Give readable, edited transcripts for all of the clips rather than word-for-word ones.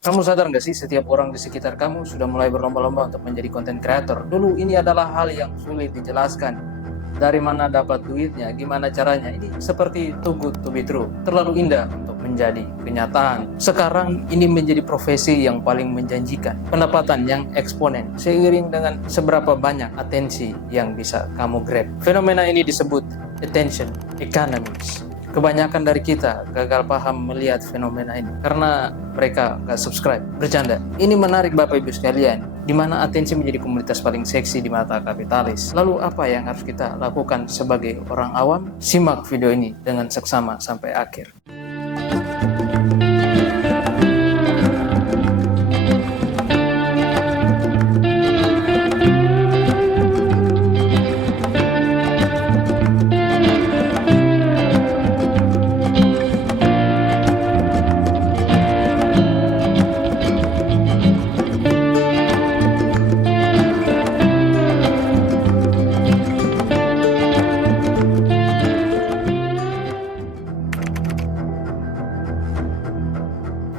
Kamu sadar nggak sih, setiap orang di sekitar kamu sudah mulai berlomba-lomba untuk menjadi content creator. Dulu ini adalah hal yang sulit dijelaskan. Dari mana dapat duitnya, gimana caranya. Ini seperti too good to be true. Terlalu indah untuk menjadi kenyataan. Sekarang ini menjadi profesi yang paling menjanjikan. Pendapatan yang eksponen, seiring dengan seberapa banyak atensi yang bisa kamu grab. Fenomena ini disebut attention economics. Kebanyakan dari kita gagal paham melihat fenomena ini karena mereka nggak subscribe. Bercanda. Ini menarik Bapak Ibu sekalian, di mana atensi menjadi komunitas paling seksi di mata kapitalis. Lalu apa yang harus kita lakukan sebagai orang awam? Simak video ini dengan seksama sampai akhir.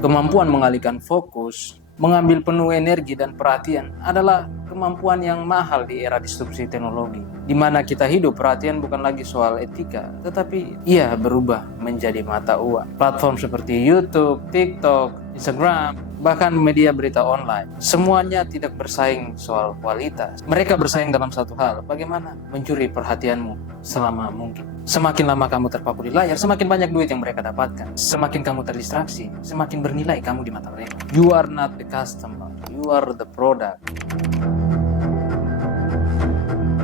Kemampuan mengalihkan fokus, mengambil penuh energi dan perhatian adalah kemampuan yang mahal di era disrupsi teknologi, di mana kita hidup. Perhatian bukan lagi soal etika, tetapi ia berubah menjadi mata uang. Platform seperti YouTube, TikTok, Instagram, bahkan media berita online, semuanya tidak bersaing soal kualitas. Mereka bersaing dalam satu hal: bagaimana mencuri perhatianmu selama mungkin. Semakin lama kamu terpaku di layar, semakin banyak duit yang mereka dapatkan. Semakin kamu terdistraksi, semakin bernilai kamu di mata mereka. You are not the customer, you are the product.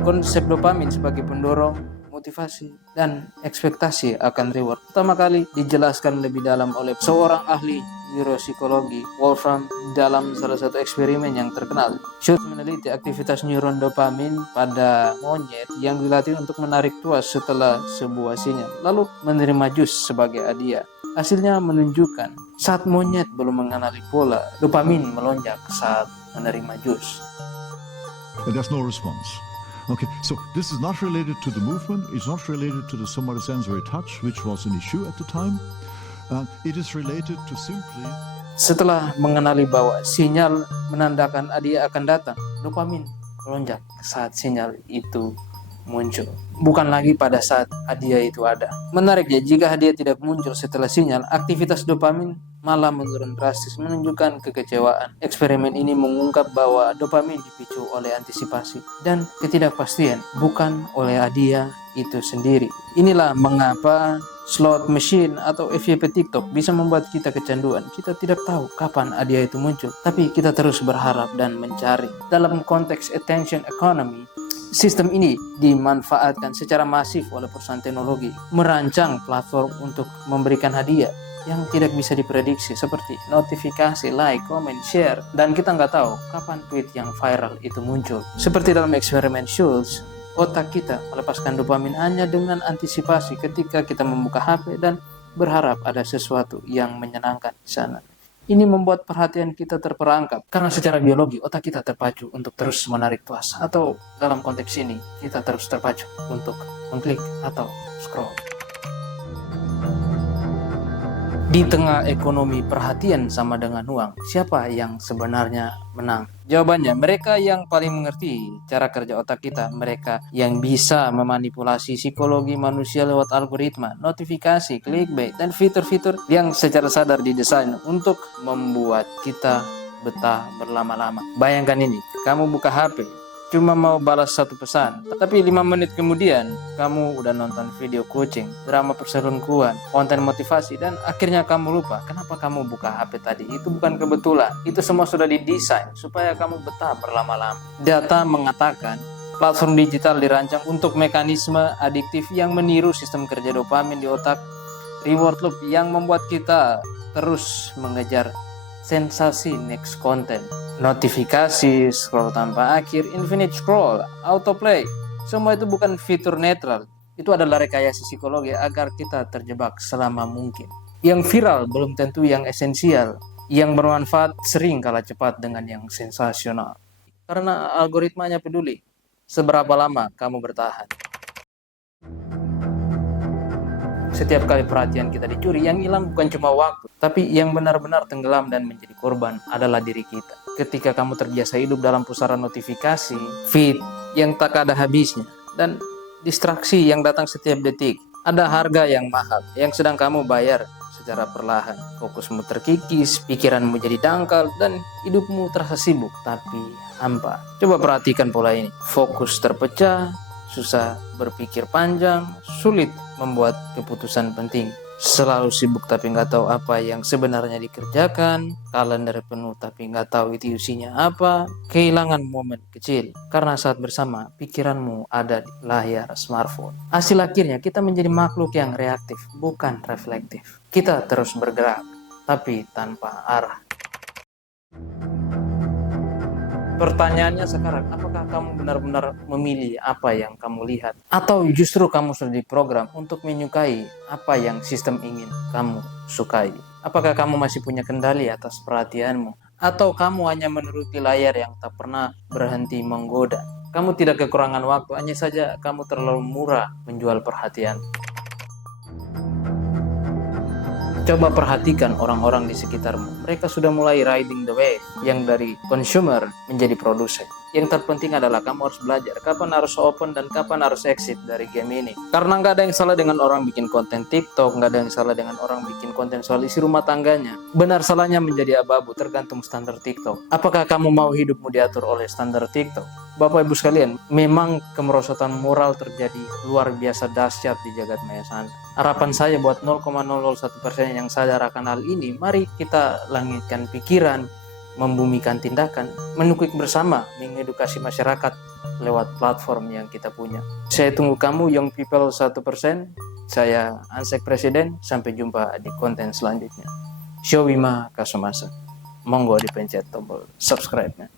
Konsep dopamin sebagai pendorong, motivasi, dan ekspektasi akan reward pertama kali dijelaskan lebih dalam oleh seorang ahli neuropsikologi, Wolfram, dalam salah satu eksperimen yang terkenal. Schultz meneliti aktivitas neuron dopamin pada monyet yang dilatih untuk menarik tuas setelah sebuah sinyal, lalu menerima jus sebagai hadiah. Hasilnya menunjukkan saat monyet belum mengenali pola, dopamin melonjak saat menerima jus. There's no response. Okay, so this is not related to the movement, it's not related to the somatosensory touch, which was an issue at the time. It is related to simply... Setelah mengenali bahwa sinyal menandakan hadiah akan datang, dopamin melonjak saat sinyal itu muncul, bukan lagi pada saat hadiah itu ada. Menariknya, jika hadiah tidak muncul setelah sinyal, aktivitas dopamin malah menurun drastis, menunjukkan kekecewaan. Eksperimen ini mengungkap bahwa dopamin dipicu oleh antisipasi dan ketidakpastian, bukan oleh hadiah itu sendiri. Inilah mengapa slot machine atau FYP TikTok bisa membuat kita kecanduan. Kita tidak tahu kapan hadiah itu muncul, tapi kita terus berharap dan mencari. Dalam konteks attention economy, sistem ini dimanfaatkan secara masif oleh perusahaan teknologi, merancang platform untuk memberikan hadiah yang tidak bisa diprediksi seperti notifikasi, like, comment, share, dan kita nggak tahu kapan tweet yang viral itu muncul. Seperti dalam eksperimen Schultz, otak kita melepaskan dopamin hanya dengan antisipasi ketika kita membuka HP dan berharap ada sesuatu yang menyenangkan di sana. Ini membuat perhatian kita terperangkap, karena secara biologi otak kita terpacu untuk terus menarik tuas, atau dalam konteks ini kita terus terpacu untuk mengklik atau scroll. Di tengah ekonomi perhatian sama dengan uang, siapa yang sebenarnya menang? Jawabannya, mereka yang paling mengerti cara kerja otak kita, mereka yang bisa memanipulasi psikologi manusia lewat algoritma, notifikasi, clickbait, dan fitur-fitur yang secara sadar didesain untuk membuat kita betah berlama-lama. Bayangkan ini, kamu buka HP, cuma mau balas satu pesan, tapi 5 menit kemudian kamu udah nonton video coaching, drama perselingkuhan, konten motivasi, dan akhirnya kamu lupa kenapa kamu buka HP tadi. Itu bukan kebetulan, itu semua sudah didesain supaya kamu betah berlama-lama. Data mengatakan platform digital dirancang untuk mekanisme adiktif yang meniru sistem kerja dopamin di otak, reward loop yang membuat kita terus mengejar sensasi next content, notifikasi, scroll tanpa akhir, infinite scroll, autoplay. Semua itu bukan fitur netral. Itu adalah rekayasa psikologi agar kita terjebak selama mungkin. Yang viral belum tentu yang esensial. Yang bermanfaat sering kalah cepat dengan yang sensasional. Karena algoritmanya peduli seberapa lama kamu bertahan. Setiap kali perhatian kita dicuri, yang hilang bukan cuma waktu, tapi yang benar-benar tenggelam dan menjadi korban adalah diri kita. Ketika kamu terbiasa hidup dalam pusaran notifikasi, feed yang tak ada habisnya, dan distraksi yang datang setiap detik, ada harga yang mahal yang sedang kamu bayar secara perlahan. Fokusmu terkikis, pikiranmu jadi dangkal, dan hidupmu terasa sibuk tapi hampa. Coba perhatikan pola ini. Fokus terpecah, susah berpikir panjang, sulit membuat keputusan penting. Selalu sibuk tapi nggak tahu apa yang sebenarnya dikerjakan, kalender penuh tapi nggak tahu itu isinya apa, kehilangan momen kecil karena saat bersama pikiranmu ada di layar smartphone. Hasil akhirnya kita menjadi makhluk yang reaktif, bukan reflektif. Kita terus bergerak tapi tanpa arah. Pertanyaannya sekarang, apakah kamu benar-benar memilih apa yang kamu lihat? Atau justru kamu sudah diprogram untuk menyukai apa yang sistem ingin kamu sukai? Apakah kamu masih punya kendali atas perhatianmu? Atau kamu hanya menuruti layar yang tak pernah berhenti menggoda? Kamu tidak kekurangan waktu, hanya saja kamu terlalu murah menjual perhatian. Coba perhatikan orang-orang di sekitarmu. Mereka sudah mulai riding the wave, yang dari consumer menjadi producer. Yang terpenting adalah kamu harus belajar kapan harus open dan kapan harus exit dari game ini. Karena nggak ada yang salah dengan orang bikin konten TikTok, nggak ada yang salah dengan orang bikin konten soal isi rumah tangganya. Benar salahnya menjadi abu-abu tergantung standar TikTok. Apakah kamu mau hidupmu diatur oleh standar TikTok? Bapak Ibu sekalian, memang kemerosotan moral terjadi luar biasa dahsyat di jagat maya sana. Harapan saya buat 0,001% yang sadar akan hal ini, mari kita langitkan pikiran, membumikan tindakan, menukik bersama, mengedukasi masyarakat lewat platform yang kita punya. Saya tunggu kamu Young People 1%. Saya Ansek Presiden, sampai jumpa di konten selanjutnya. Showima Kasumasa. Monggo dipencet tombol subscribe-nya.